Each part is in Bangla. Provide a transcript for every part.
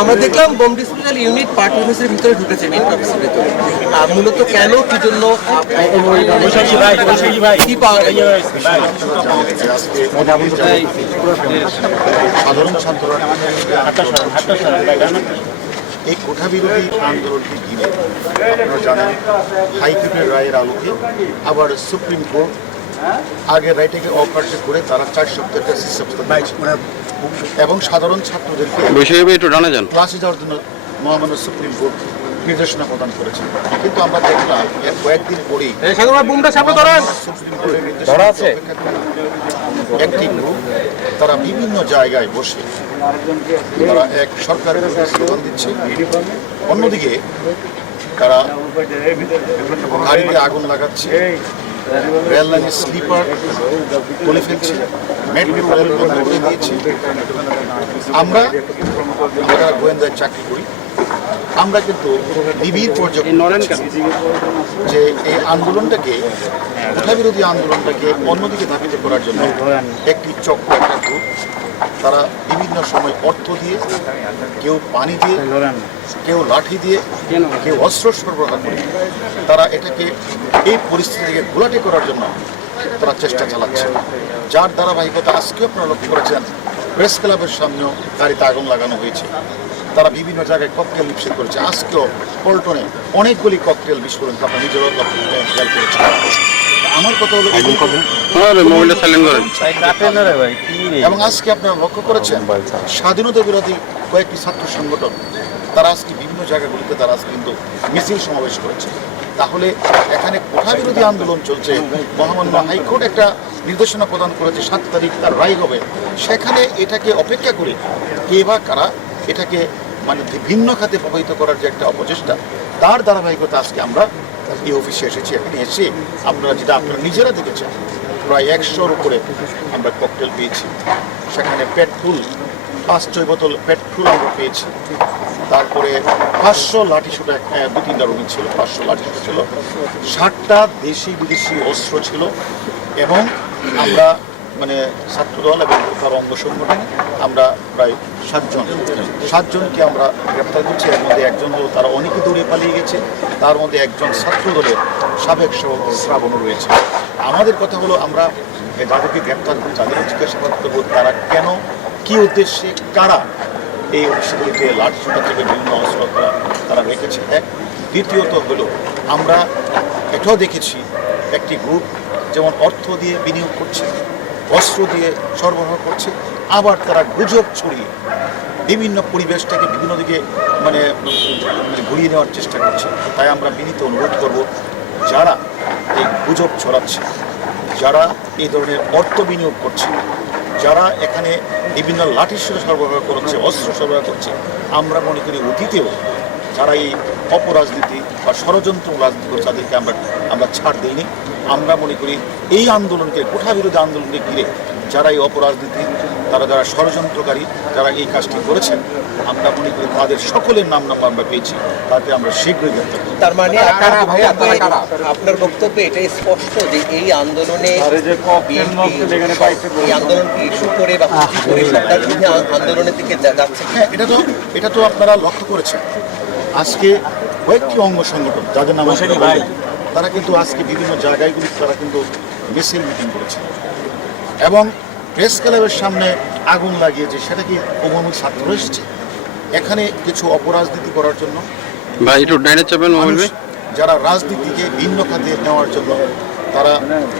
আমরা দেখলাম বোম ডিসপোজাল ইউনিট পার্টি অফিসের ভিতরে ঢুকেছে মেইন অফিসের ভিতরে। মূলত কেন কি জন্য কি পাওয়া গেল? সাধারণ ছাত্ররা এই কোঠা বিরোধী আন্দোলনকে ঘিরে আপনারা জানেন হাইকোর্টের রায়ের আলোকে আবার সুপ্রিম কোর্ট আগের রায়টাকে অকার্য করে তারা 4 সপ্তাহের এবং সাধারণ ছাত্রদেরকে ক্লাসে যাওয়ার জন্য মহামান্য সুপ্রিম কোর্ট নির্দেশনা প্রদান করেছে। কিন্তু আমরা দেখলাম এর কয়েকদিন পরেই সুপ্রিম কোর্টের নির্দেশনা একটি গ্রুপ তারা বিভিন্ন জায়গায় বসে তারা এক সরকারের স্লোগান দিচ্ছে, অন্যদিকে তারা গাড়িতে আগুন লাগাচ্ছে, রেল লাইনের স্লিপার তুলে ফেলছে, মেট্রো রেল বন্ধ করে দিয়েছে। আমরা গোয়েন্দায় চাকরি করি, আমরা কিন্তু নিবিড় পর্যবেক্ষণ যে এই আন্দোলনটাকে কোঠা বিরোধী আন্দোলনটাকে অন্যদিকে ধাবিত করার জন্য একটি চক্র একটা গ্রুপ তারা বিভিন্ন সময় অর্থ দিয়ে, কেউ পানি দিয়ে, কেউ লাঠি দিয়ে, কেউ অস্ত্র সরবরাহ করে তারা এটাকে এই পরিস্থিতি থেকে ঘোলাটে করার জন্য তারা চেষ্টা চালাচ্ছে। যার ধারাবাহিকতা আজকেও আপনারা লক্ষ্য করেছেন, প্রেস ক্লাবের সামনেও গাড়িতে আগুন লাগানো হয়েছে, তারা বিভিন্ন জায়গায় ককটেল নিক্ষেপ করেছে। আজকেও পল্টনে অনেকগুলি ককটেল বিস্ফোরণ আপনারা নিজেরাও খেয়াল করেছেন। আমার কথা হলো এবং আজকে আপনারা লক্ষ্য করেছেন স্বাধীনতা বিরোধী কয়েকটি ছাত্র সংগঠন তারা আজকে বিভিন্ন জায়গাগুলিতে তারা আজকে কিন্তু মিছিল সমাবেশ করেছে। তাহলে এখানে কোঠা বিরোধী আন্দোলন চলছে, মহামান্য হাইকোর্ট একটা নির্দেশনা প্রদান করেছে 7 তারিখ তার রায় হবে, সেখানে এটাকে অপেক্ষা করে কে বা কারা এটাকে মানে ভিন্ন খাতে প্রভাবিত করার যে একটা অপচেষ্টা, তার ধারাবাহিকতা আজকে আমরা এই অফিসে এসেছি। এখানে এসে আপনারা যেটা আপনারা নিজেরা দেখেছেন প্রায় 100-র উপরে আমরা ককটেল পেয়েছি, সেখানে পেট্রোল 5-6 বোতল পেট্রোল আমরা পেয়েছি, তারপরে 500 লাঠিসোঁটা 2-3টা রুগী ছিল, 500 লাঠিসোঁটা ছিল, 60টা দেশি বিদেশি অস্ত্র ছিল এবং আমরা মানে ছাত্রদল এবং তার অঙ্গ সংগঠন আমরা প্রায় 7জনকে আমরা গ্রেপ্তার করছি। এর মধ্যে একজন হলো তারা অনেকে দৌড়ে পালিয়ে গেছে, তার মধ্যে একজন ছাত্রদলের সাবেক সভাপতি শ্রাবণও রয়েছে। আমাদের কথা হলো আমরা যাদেরকে গ্রেপ্তার করছি তাদের জিজ্ঞাসাবাদ করব তারা কেন, কী উদ্দেশ্যে, কারা এই অফিসগুলিতে লাঠিসোঁটা থেকে বিভিন্ন অস্ত্র তারা রেখেছে। এক দ্বিতীয়ত হলো আমরা এটাও দেখেছি একটি গ্রুপ যেমন অর্থ দিয়ে বিনিয়োগ করছে, অস্ত্র দিয়ে সরবরাহ করছে, আবার তারা গুজব ছড়িয়ে বিভিন্ন পরিবেশটাকে বিভিন্ন দিকে মানে ঘুরিয়ে নেওয়ার চেষ্টা করছে। তাই আমরা বিনীত অনুরোধ করব, যারা এই গুজব ছড়াচ্ছে, যারা এই ধরনের অর্থ বিনিয়োগ করছে, যারা এখানে বিভিন্ন লাঠিসোঁটা সরবরাহ করছে, অস্ত্র সরবরাহ করছে, আমরা মনে করি অতীতেও যারা এই অপরাজনীতি বা ষড়যন্ত্র রাজনীতি করছে তাদেরকে আমরা ছাড় দিইনি। আমরা মনে করি এই আন্দোলনকে কোঠা বিরোধী আন্দোলনকে ঘিরে যারা এই অপরাজনীতি, যারা ষড়যন্ত্রকারী, যারা এই কাজটি করেছেন, আমরা মনে করি তাদের সকলের নাম আমরা পেয়েছি, তাতে আমরা শীঘ্রই গ্রেপ্তার করব। তার মানে আপনার বক্তব্যে এটাই স্পষ্ট যে এই আন্দোলনে এই আন্দোলনকে ইস্যু করে বা আন্দোলনের দিকে যাচ্ছে। হ্যাঁ, এটা তো আপনারা লক্ষ্য করেছেন, আজকে কয়েকটি অঙ্গ সংগঠন যাদের নাম তারা কিন্তু আজকে বিভিন্ন জায়গাগুলি তারা কিন্তু মিছিল মিটিং করেছে এবং প্রেস ক্লাবের সামনে আগুন লাগিয়েছে। সেটা কি ওমর ছাত্র এসেছে এখানে কিছু অপরাজনীতি করার জন্য, যারা রাজনীতিকে ভিন্ন খাতে নেওয়ার জন্য তারা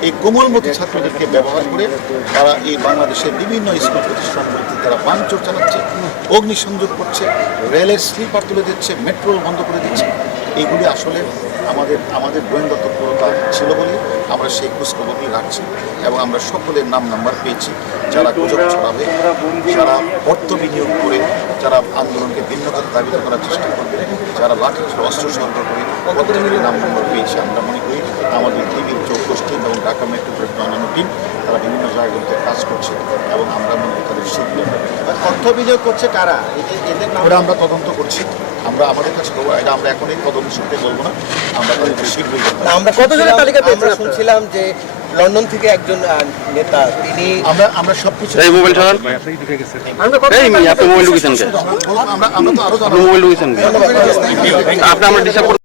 এই কোমলমতি ছাত্রদেরকে ব্যবহার করে তারা এই বাংলাদেশের বিভিন্ন স্কুল প্রতিষ্ঠানগুলিতে তারা ভাঙচুর চালাচ্ছে, অগ্নিসংযোগ করছে, রেলের স্লিপার তুলে দিচ্ছে, মেট্রো বন্ধ করে দিচ্ছে। এইগুলি আসলে আমাদের গোয়েন্দা তৎপরতা ছিল বলে আমরা সেই খোঁজখবরই রাখছি এবং আমরা সকলের নাম্বার পেয়েছি যারা গুজব ছড়াবে, যারা অর্থ বিনিয়োগ করে যারা আন্দোলনকে ভিন্নতা দাবিত করার চেষ্টা করবে, যারা লাঠি অস্ত্র সরবরাহ করে প্রত্যেকের নাম্বার পেয়েছি। আমরা মনে করি আমাদের টিভির 24 টিম এবং ঢাকা মেট্রোপলিটন অন্যান্য টিম তারা বিভিন্ন জায়গাগুলিতে কাজ করছে এবং আমরা মনে করি তাদের শীঘ্রই অর্থ বিনিয়োগ করছে কারা, ওরা আমরা তদন্ত করছি। আমরা আমাদের কাছে এটা আমরা এখন এই তদন্ত সূত্রে বলবো না, আমরা শীঘ্রই আমরা কতজনের তালিকা পেয়েছি শুনছিলাম যে লন্ডন থেকে একজন নেতা, তিনি আমরা সবকিছু এই মোবাইল চালান এই আপনি মোবাইল ঢুকেছেন কে আমরা তো আরো মোবাইল ঢুকেছেন কে আপনি আমরা ডিস্টার্ব